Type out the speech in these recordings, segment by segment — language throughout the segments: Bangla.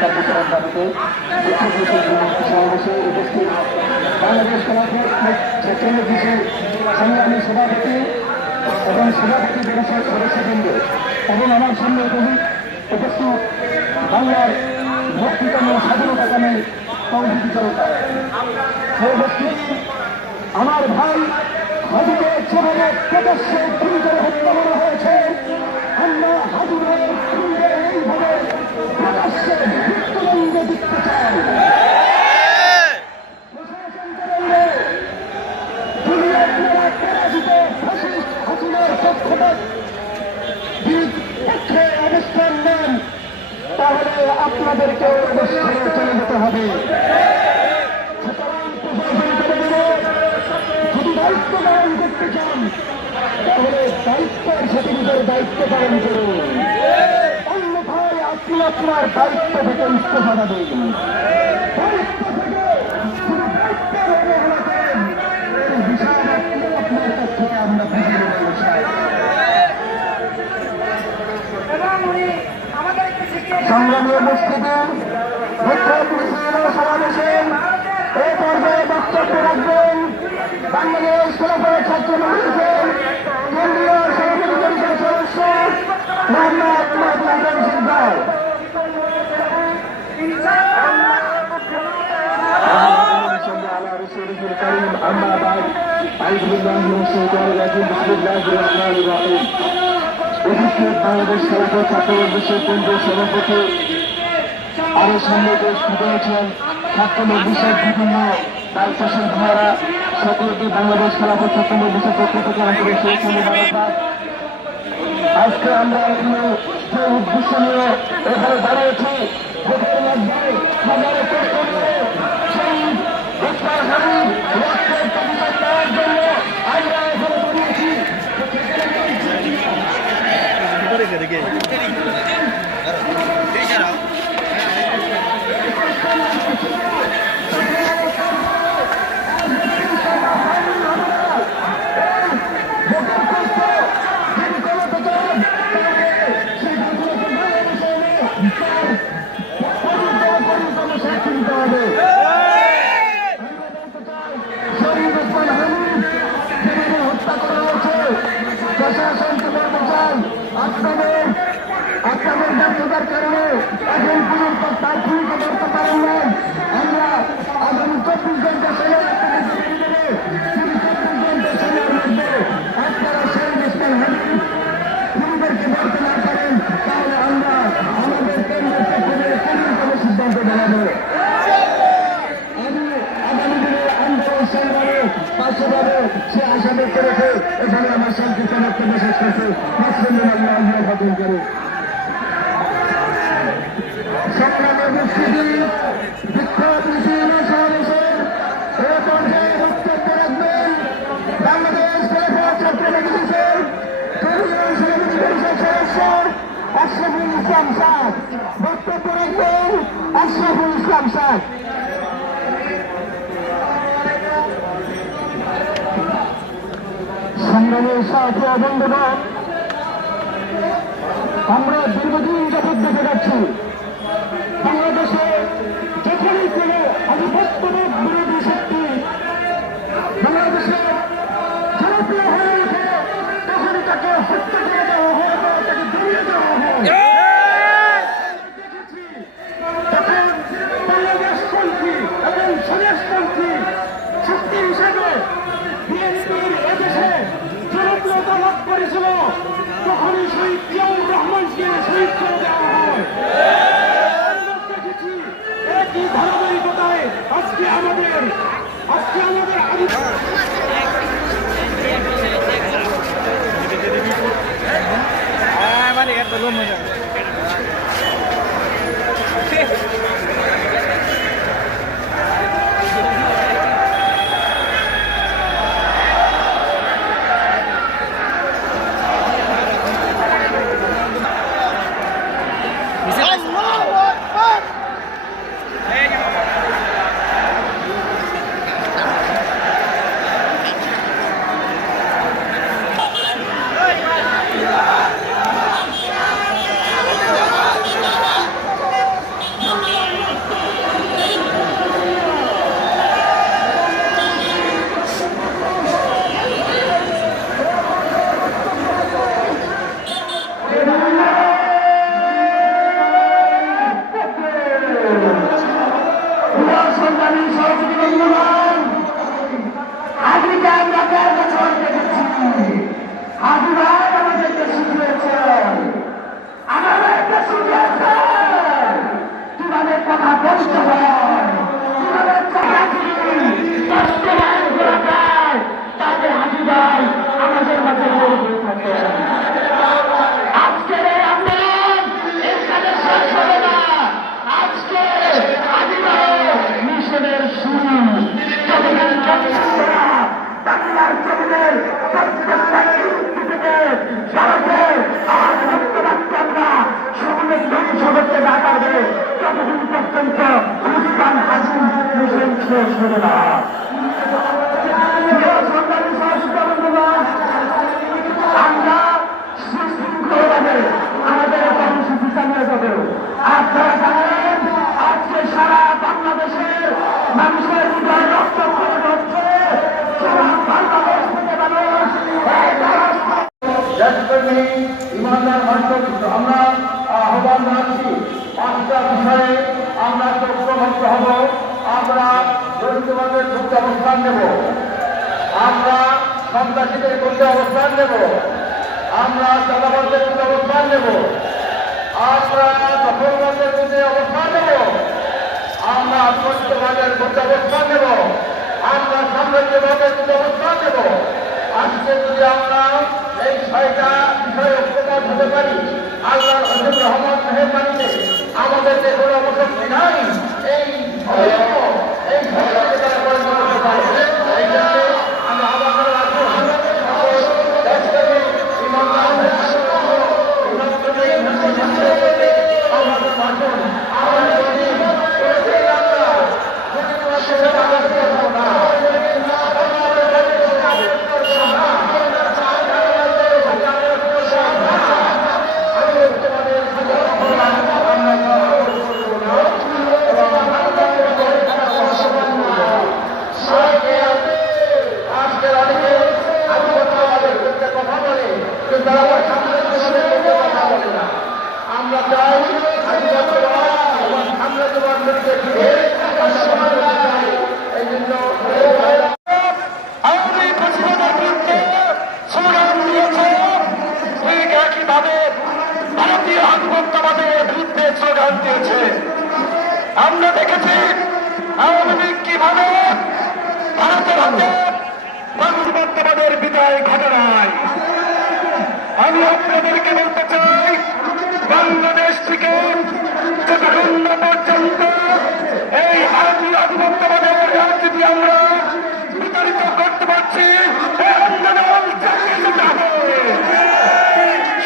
কার্যক্রম দাবিতে সমাবেশে উপস্থিত বাংলাদেশ খেলাফত ছাত্রলীগের সংগ্রামী সভাপতি এবং সভাপতি পরিষদ সদস্যবৃন্দ এবং আমার সামনে উপস্থিত বাংলার ভক্তিতম স্বাধীনতাকামী তৌহিদি জনতা আমার ভাই হাজুকে যেভাবে প্রদর্শে গুলি করে হত্যা করা হয়েছে আমরা হাজুরের এইভাবে প্রকাশ্যে মৃত্যুদণ্ড দিতে চাই। পরাজিত ফ্যাসিস্ট হাসিনার পক্ষে অবস্থান নেন তাহলে আপনাদেরকে অবশ্যই চলে যেতে হবে। যদি দায়িত্ব পালন করতে চান তাহলে দায়িত্বের সাথে নিজের দায়িত্ব পালন করুন, অন্যথায় আপনি আপনার দায়িত্ব থেকে ইস্তফা দেবেন। দায়িত্ব থেকে শুধু দায়িত্বের অবহেলা করেন এই বিষয় আপনার পক্ষে আমরা বুঝে সংগ্রামী উপস্থিতি সমাবেশে এই পর্যায়ে বক্তব্য রাখবেন বাংলাদেশ খেলাফত ছাত্র মজলিসের কেন্দ্রীয় সভাপতি পরিষদ সদস্য মোহাম্মদ মাহবুব সিদ্ধার। বাংলাদেশ খেলাফত ছাত্র মজলিসের কেন্দ্রীয় সভাপতি আরো সামনে হয়েছেন ছাত্র মজলিসের বিভিন্ন দায়িত্বশীল ভাইয়েরা সকলকে বাংলাদেশ খেলাফত ছাত্র মজলিসের পক্ষ থেকে আন্তরিক শুভেচ্ছা মোবারকবাদ। আজকে আমরা এখানে যে উদ্দেশ্য নিয়ে এখানে দাঁড়িয়েছি প্রশাসনকে বলতে চাই আপনাদের ব্যর্থতার কারণে এখন পর্যন্ত তার ভূমিকা করতে পারেন না। আমরা আগামী 24 ঘন্টা সময় আপনারা সেই দেশের ভূমিকাকে বলতে না পারেন তাহলে আমরা আমাদের কেন্দ্রের পক্ষে কোনো সিদ্ধান্ত জানাবো। আগামী দিনে আন্দোলন সংগ্রামে পাশে যাবে সে আশা ব্যক্ত রেখে এখানে আমার সংক্ষিপ্ত বক্তব্য শেষ করছে। আল্লাহ খতম করে সংগ্রামের উপস্থিতি বিক্ষোভ মিছিল সমাবেশের এ পর্যায়ে বক্তব্য রাখবেন বাংলাদেশ খেলাফত ছাত্র মজলিসের কেন্দ্রীয় সভাপতি পরিষদ সদস্য আশরাফুল ইসলাম সাদ। বক্তব্য রাখবেন আশরাফুল ইসলাম সাদ। সংগ্রামের সাথে বন্ধুগণ, আমরা দীর্ঘদিন যাবৎ দেখে যাচ্ছি বাংলাদেশে যখনই কোন আধিপত্যবাদ বিরোধী শক্তি বাংলাদেশে জনপ্রিয় হয়ে ওঠে তখনই তাকে হত্যা করে দেওয়া হয় বা তাকে দমিয়ে দেওয়া হয়। দেখেছি তখন বাংলাদেশপন্থী এবং স্বদেশপন্থী শক্তি হিসেবে বিএনপির এদেশে জনপ্রিয়তা লাভ করেছিল তখনই শহীদ জিয়াউর রহমানকে শহীদ করে দেওয়া হয়। দেখেছি একই ধারাবাহিকতায় আজকে আমাদের শেষ হবে না। আমরা সুশৃঙ্খলভাবে আমাদের কর্মসূচি চালিয়ে যাবো। আপনারা জানেন আজকে সারা বাংলাদেশের মানুষের হৃদয় রক্তক্ষরণ হচ্ছে। সারা বাংলাদেশ থেকে মানুষ দেশপ্রেমী ইমানদার মানুষ আমরা আহ্বান জানাচ্ছি। 5টা বিষয়ে আমরা ঐক্যবদ্ধ হব। আমরা দরিদ্রবাদের বিরুদ্ধে অবস্থান নেব, আমরা সন্ত্রাসীদের বিরুদ্ধে অবস্থান নেব, আমরা চাঁদাবাজদের বিরুদ্ধে অবস্থান নেব, আমরা দখলবাজদের বিরুদ্ধে অবস্থান নেব, আমরা আত্মহত্যাবাদের বিরুদ্ধে অবস্থান নেব, আমরা সাম্রাজ্যবাদের বিরুদ্ধে অবস্থান নেব। আজকে যদি আমরা এই 6টা বিষয়ে ঐক্যবদ্ধ হতে পারি, আল্লাহর অসীম রহমত মেহেরবানিতে আমাদেরকে কোনো অবশক্তি নাই। এই সরকারকে তারা পরিণত করতে পারবে। এই জন্য আমরা আহ্বান করে রাখবো আমরা চাই এই জন্য আওয়ামী ফ্যাসিবাদের বিরুদ্ধে স্লোগান দিয়েছে, ঠিক একইভাবে ভারতীয় আধিপত্যবাদের বিরুদ্ধে স্লোগান দিয়েছে। আমরা দেখেছি আওয়ামী লীগ কিভাবে ভারতের হাতে আধিপত্যবাদের বিদায় ঘটনায়। আমি আপনাদেরকে বলতে চাই, বাংলাদেশ থেকে যতক্ষণ না পর্যন্ত এই ভারতীয় আধিপত্যবাদের রাজনীতি আমরা বিতাড়িত করতে পারছি, এই আন্দোলন চালিয়ে যেতে হবে।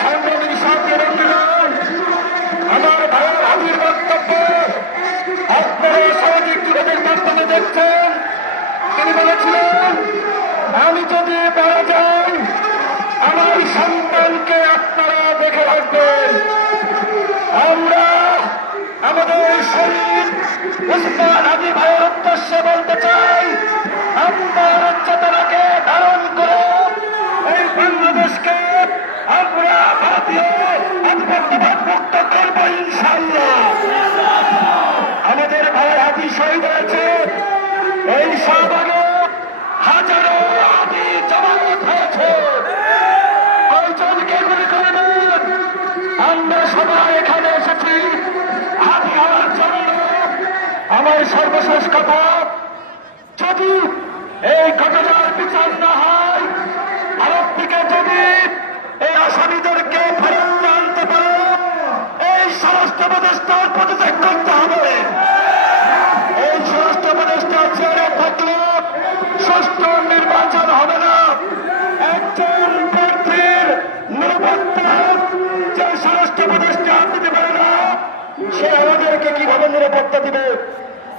সাংবাদিক সাথে আমার ভাইয়ের হাজির বক্তব্য আপনারা সামাজিক যোগাযোগ মাধ্যমে দেখছেন। তিনি বলেছিলেন, আমি যদি মারা যাই আমার সন্তানকে আপনারা দেখে রাখবেন। আমরা আমাদের শহীদ উসমান হাদি ভাইয়ের উদ্দেশ্যে বলতে চাই, আপনার চেতনাকে ধারণ করে এই বাংলাদেশকে আমরা ভারতীয় আধিপত্যবাদ মুক্ত করব ইনশাআল্লাহ। আমাদের ভাইয়ের হাদি শহীদ হয়েছে, এই শাহবাগে হাজারো হাদি জমায়েত হয়েছে। আমরা সবাই এখানে এসেছি হাতি হওয়ার জন্য। আমার সর্বশেষ কথা, যদি এই ঘটনার বিচার না হয়, ভারত থেকে যদি এই আসামিদেরকে ফেরত আনতে পারে, এই স্বরাষ্ট্র উপদেষ্টার পদত্যাগ করতে হবে। এই স্বরাষ্ট্র উপদেষ্টা চেয়ারে থাকলে সুষ্ঠু নির্বাচন হবে না। একজন প্রার্থীর নিরাপত্তা যে স্বরাষ্ট্র উপদেষ্টা দিতে পারে না, সে আমাদেরকে কিভাবে নিরাপত্তা দিবে?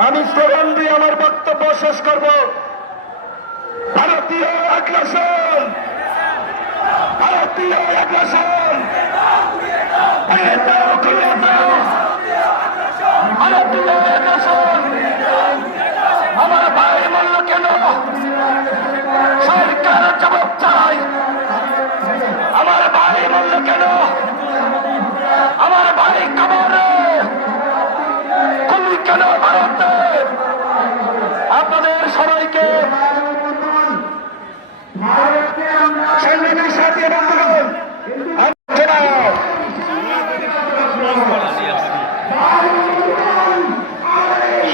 আমি স্লোগান দিয়ে আমার বক্তব্য শেষ করব। ভারতীয় আগ্রাসন, ভারতীয় আগ্রাসন, ভারতীয় আগ্রাসন। আমার ভাই মূল্য কেন? সরকার জবাব চাই। আমার ভাই মূল্য কেন? আমার ভাই কবরে তুমি কেন ভারতে? আপনাদের সবাইকে সাংবাদিক সাথী বন্ধুগণ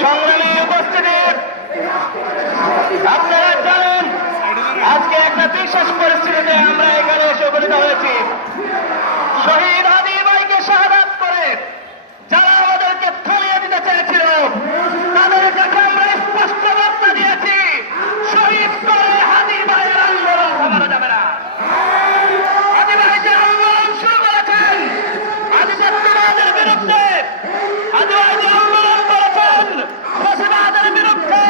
সংগ্রামী উপস্থিতি, আপনারা জানেন আজকে একটা বিশেষ পরিস্থিতিতে আমরা এখানে এসে উপনীত হয়েছি। শহীদ হাদি ভাইকে শাহাদাত করে যারা আমাদেরকে থামিয়ে দিতে চেয়েছিল, তাদের কাছে আমরা স্পষ্ট বার্তা দিয়েছি, শহীদ করে হাদি ভাইয়ের আন্দোলন থামানো যাবে না। হাদি ভাই যে আন্দোলন শুরু করেছেন আধিপত্যবাদের বিরুদ্ধে, হাদি ভাই যে আন্দোলন করেছেন ফ্যাসিবাদের বিরুদ্ধে,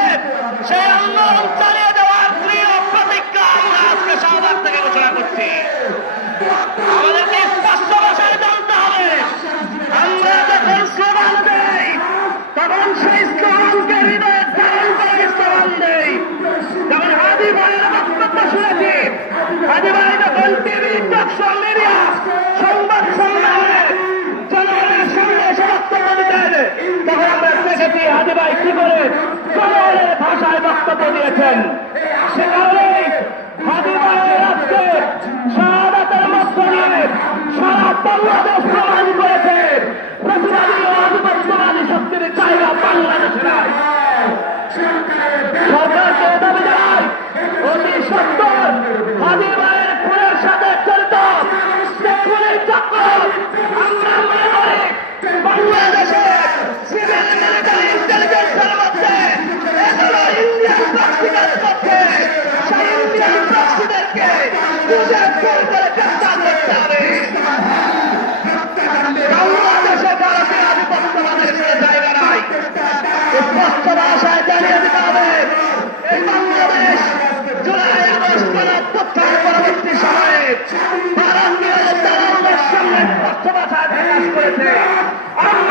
জনগণের ভাষায় বক্তব্য দিয়েছেন। সে কারণেই হাদি ভাইয়ের আজকে শাহাদাতের মাধ্যমে সারা বাংলাদেশ প্রমাণ করেছে প্রতিবাদী ও আধিপত্যবাদী শক্তির জায়গা বাংলাদেশে নাই। সরকারকে দাবি জানাই অতি সত্তর হাদি ভাইয়ের খুনের সাথে জড়িত যে খুনের চক্র আমরা মনে করি বাংলাদেশে সিভিল মিলিটারি ইন্টেলিজেন্সের মধ্যে এগুলো ইন্ডিয়ান প্রক্সি কাজ করছে। সেই ইন্ডিয়ান প্রক্সিদেরকে খুঁজে বের করে গ্রেফতার করতে হবে। বাংলাদেশে ভারতীয় আধিপত্যবাদের কোনো জায়গা নাই। স্পষ্ট ভাষায় জানিয়ে দিতে হবে এই বাংলাদেশ জুলাই আগস্ট গণঅভ্যুত্থান পরবর্তী সময়ে ভারতীয় দালালদের সঙ্গে স্পষ্ট ভাষায় প্রকাশ করেছে আমরা